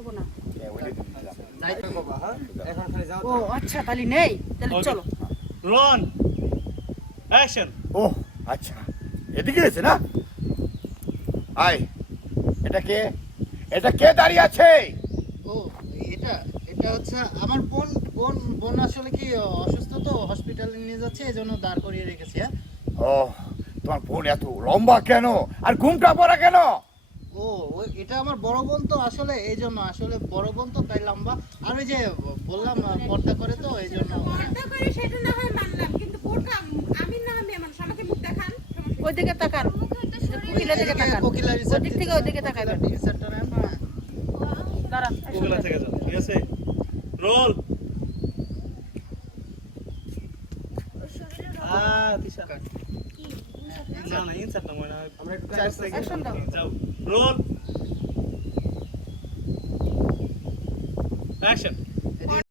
ওগো না। যাই তো। বাবা হ্যাঁ? এখন খালি যাও ও আচ্ছা তাহলে নেই। তাহলে চলো। রন অ্যাকশন ও আচ্ছা। এদিকে এসে না? আয় এটা কে? এটা কে দাঁড়িয়ে আছে? ও এটা এটা হচ্ছে আমার বোন বোন বোন আসলে কি অসুস্থ তো হসপিটালে নিয়ে যাচ্ছে এই জন্য দাঁড় করিয়ে রেখেছি হ্যাঁ? ও তোমার বোন এত লম্বা কেন? আর ঘুমটা পড়া কেন? এটা আমার বড় বোন তো আসলে এই জন্য আসলে বড় বোন তো তাই লম্বা। আর ওই যে বললাম পর্দা করে তো এই জন্য। পর্দা করে সেটা না হয় মানলাম কিন্তু বোরকা আমি না মেয়ে মানুষ আমাকে মুখ দেখান। ওই দিকে তাকান। কোকিলের দিকে তাকান। কোকিলার ওদিক থেকে ওদিকে তাকাবেন টিচারটা নেন দাঁড়ান ওগুলা থেকে যাও ঠিক আছে? রোল। আ তিশা। না না ইনসার্ট না আমরা একটু চার কাজ সেকেন্ড যাও। রোল। অ্যাকশন